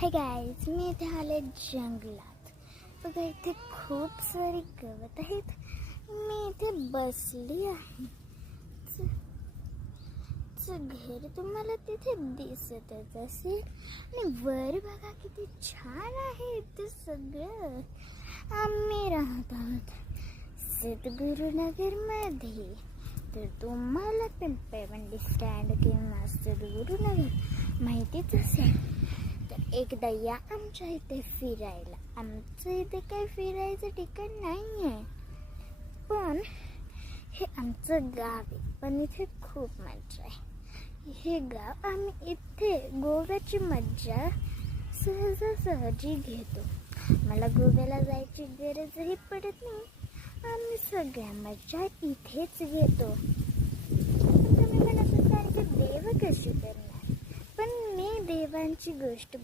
Hi guys, मी इथे आले जंगलात. बघा, इथे खूप सारी गवत आहेत. मी इथे बसली आहे. घर तुम्हाला तिथे दिसतच असेल. आणि वर बघा किती छान आहे इथे सगळं. आम्ही राहत आहोत सद्गुरुनगरमध्ये. तर तुम्हाला पिंपळवंडी स्टँड किंवा सद्गुरुनगर माहितीच असेल. तर एकदा या आमच्या इथे फिरायला. आमचं इथे काही फिरायचं ठिकाण नाही आहे, पण हे आमचं गाव आहे. पण इथे खूप मजा आहे. हे गाव आम्ही इथे गोव्याची मज्जा सहजासहजी घेतो. मला गोव्याला जायची गरजही पडत नाही. आम्ही सगळ्या मज्जा इथेच घेतो. तुम्ही म्हणत असाल की देव कशी करणार, पण मी देवांची गोष्ट